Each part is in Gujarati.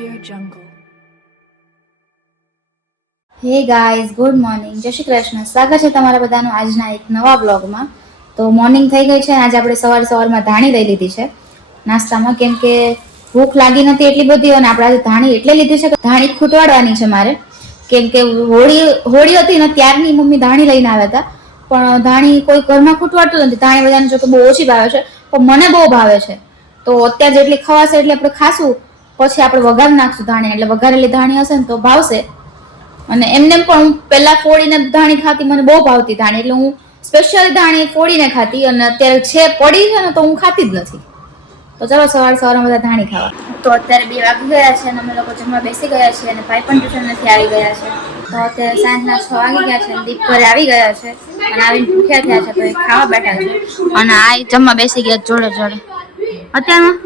AudioJungle. Hey guys, good morning, જય શ્રી કૃષ્ણ. સ્વાગત છે તમારા બધાનું આજના એક નવા બ્લોગમાં. તો મોર્નિંગ થઈ ગઈ છે. આજે આપણે સવારમાં ધાણી લઈ લીધી છે નાસ્તામાં, કેમ કે ભૂખ લાગી નથી એટલી બધી, અને આપણે આજે ધાણી એટલે લીધી છે કે ધાણી ખૂટવાડવાની છે મારે, કેમ કે હોળી હતી ને ત્યારની મમ્મી ધાણી લઈને આવ્યા હતા, પણ ધાણી કોઈ ઘરમાં ખૂટવાડતું નથી. ધાણી બધાને જો કે બહુ ઓછી ભાવે છે, પણ મને બહુ ભાવે છે. તો અત્યારે જેટલી ખવાશે એટલે આપણે ખાશું, પછી આપણે વઘાર નાખશું ધાણી, એટલે વઘારેલી ધાણી હશે ને તો ભાવશે. અને એમને પણ હું પહેલા ફોડીને ધાણી ખાતી, મને બહુ ભાવતી ધાણી, એટલે હું સ્પેશિયલ ધાણી ફોડીને ખાતી, અને અત્યારે છે પડી છે ને તો હું ખાતી જ નથી. તો ચલો સવારમાં બધા ધાણી ખાવા. તો અત્યારે 2 વાગી ગયા છે અને અમે લોકો જમવા બેસી ગયા છીએ, અને ભાઈ પણ ટ્યુશન નથી આવી ગયા છે. તો અત્યારે સાંજના 6 વાગી ગયા છે, દીપ ઘરે આવી ગયા છે અને આવીને ભૂખ્યા થયા છે, તો એ ખાવા બેઠા છે. અને આ જમવા બેસી ગયા જોડે જોડે. અત્યારમાં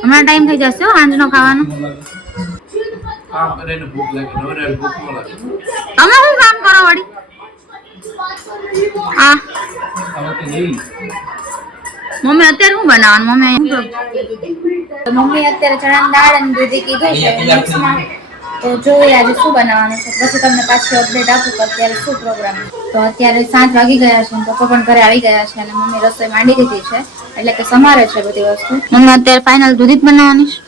હમણાં ટાઈમ થઈ જશે સાંજનો ખાવાનો. કામ કરીને ભૂખ લાગી, નવરે ભૂખ ન લાગે. અમે શું કામ કરો વળી? આ મમ્મી અત્યારે શું બનાવવાનું? મમ્મી અત્યારે ચણાની દાળ અને દૂધી કીધું છે મિક્સમાં, તો જોઈએ આજે શું બનાવવાનું છે, પછી તમને પાછી અપડેટ આપું કે અત્યારે શું પ્રોગ્રામ. તો અત્યારે 7 વાગી ગયા છે, પપ્પા પણ ઘરે આવી ગયા છે, અને મમ્મી રસોઈ માંડી દીધી છે, એટલે કે સમારે છે બધી વસ્તુ. મમ્મી અત્યારે ફાઇનલ દૂધી જ બનાવવાની છે.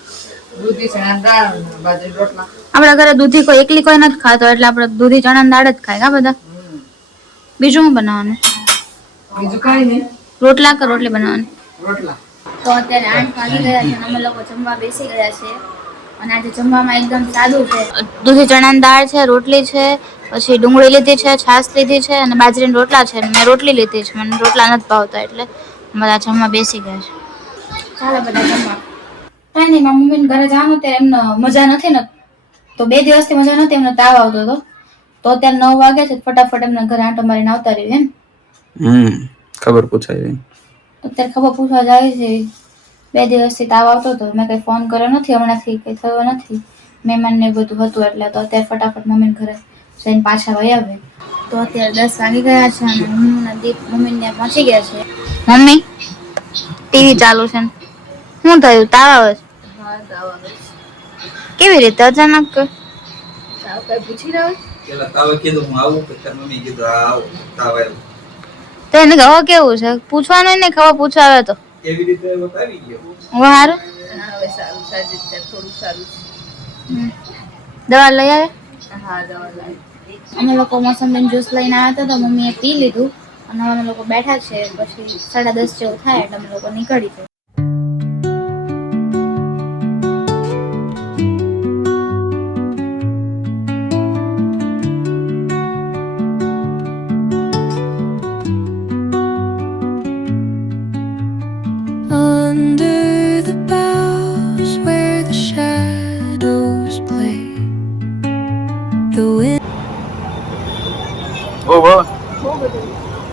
દૂધી ચણા દાળ બાજરી રોટલા. આપણા ઘરે દૂધી કોઈ એકલી કોઈ નથી ખાતો, એટલે આપણે દૂધી ચણાની દાળ જ ખાય આ બધા. બીજું શું બનાવવાનું? બીજું કઈ નહીં. રોટલા કે રોટલી બનાવવાની? રોટલા. તો અત્યારે 8 વાગી ગયા છે અને અમે લોકો જમવા બેસી ગયા છે, અને આજે જમવામાં એકદમ સાદું છે. દૂધી ચણાની દાળ છે, રોટલી છે, પછી ડુંગળી લીધી છે, છાશ લીધી છે, અને બાજરીના રોટલા છે. મેં રોટલી લીધી છે, મને રોટલા નથી ભાવતા, એટલે બધા જમવા બેસી ગયા છે. ચાલો બધા જમવા. કાંઈ નહીં, મારા મમ્મીને ઘરે જવાનું ત્યારે એમને મજા નથી ને, તો 2 દિવસથી મજા નથી, એમને તાવ આવતો હતો. તો અત્યારે 9 વાગ્યા છે, ફટાફટ એમના ઘરે આંટો મારીને આવતા રહ્યું એમ. ખબર પૂછાય. અત્યારે ખબર પૂછવા જાય છે. 2 દિવસથી તાવ આવતો હતો, મેં કઈ ફોન કર્યો નથી, હમણાંથી કઈ થયો નથી, મહેમાન ને બધું હતું, એટલે તો અત્યારે ફટાફટ મમ્મીને ઘરે જઈને પાછા વહી આવે. તો અત્યારે 10 વાગી ગયા છે અને હું ને દીપ મમ્મીને પહોંચી ગયા છે. મમ્મી ટીવી ચાલુ છે ને શું થયું? તાવ આવે છે? હા, તાવ આવે છે. કેવી રીતે અચાનક? તાવ કઈ પૂછી રહ્યો? પેલા તાવે કીધું હું આવું, પછી મમ્મી કીધું આ આવો, તાવ આવ્યો. તો એને ખબર કેવું છે? પૂછવાનું ને ખબર પૂછવા આવે તો એવી રીતે આવી ગયો. સારું. હવે સારું છે, આજે થોડું સારું છે. દવા લઈ આવે? હા, દવા લાવી. અમે લોકો મોસંબી જ્યુસ લઈને આવ્યા હતા, તો મમ્મીએ પી લીધું, અને અમે લોકો બેઠા છે. પછી 10:30 જેવું થાય એટલે અમે લોકો નીકળી જાય. Under the boughs where the shadows play, the wind. ઓ વાહ,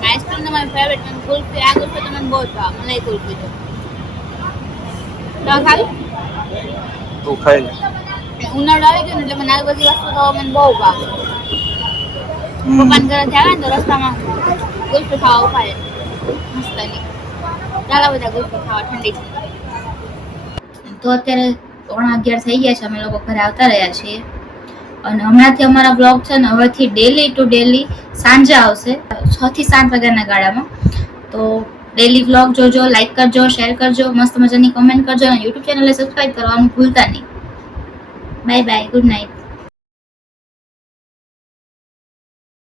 આઈસ્ક્રીમ તો મારી ફેવરેટ, મને કુલ્ફી આ કુલ્ફી તો મને બહુ ભાવે, મલાઈ કુલ્ફી તો ખાલી તું ખાઈ લે. ઉનાળો આવી ગયો ને એટલે મને આ બધી વસ્તુ ખાવા મને બહુ ભાવે. પપ્પાને ઘરેથી આવે ને તો રસ્તામાં કુલ્ફી ખાવા ઉપાડે મસ્તની. ચાલો બધા કુલ્ફી ખાવા ઠંડી ઠંડી. તો અત્યારે 11:15 થઈ ગયા છે, અમે લોકો ઘરે આવતા રહ્યા છીએ, અને હમણાંથી અમારા બ્લોગ છે ને હવેથી ડેલી ટુ ડેલી સાંજે આવશે 6 થી 7 વાગ્યાના ગાળામાં. તો ડેલી બ્લોગ જોજો, લાઈક કરજો, શેર કરજો, મસ્ત મજાની કમેન્ટ કરજો, અને યુટ્યુબ ચેનલને સબસ્ક્રાઇબ કરવાનું ભૂલતા નહીં. Bye bye, good night.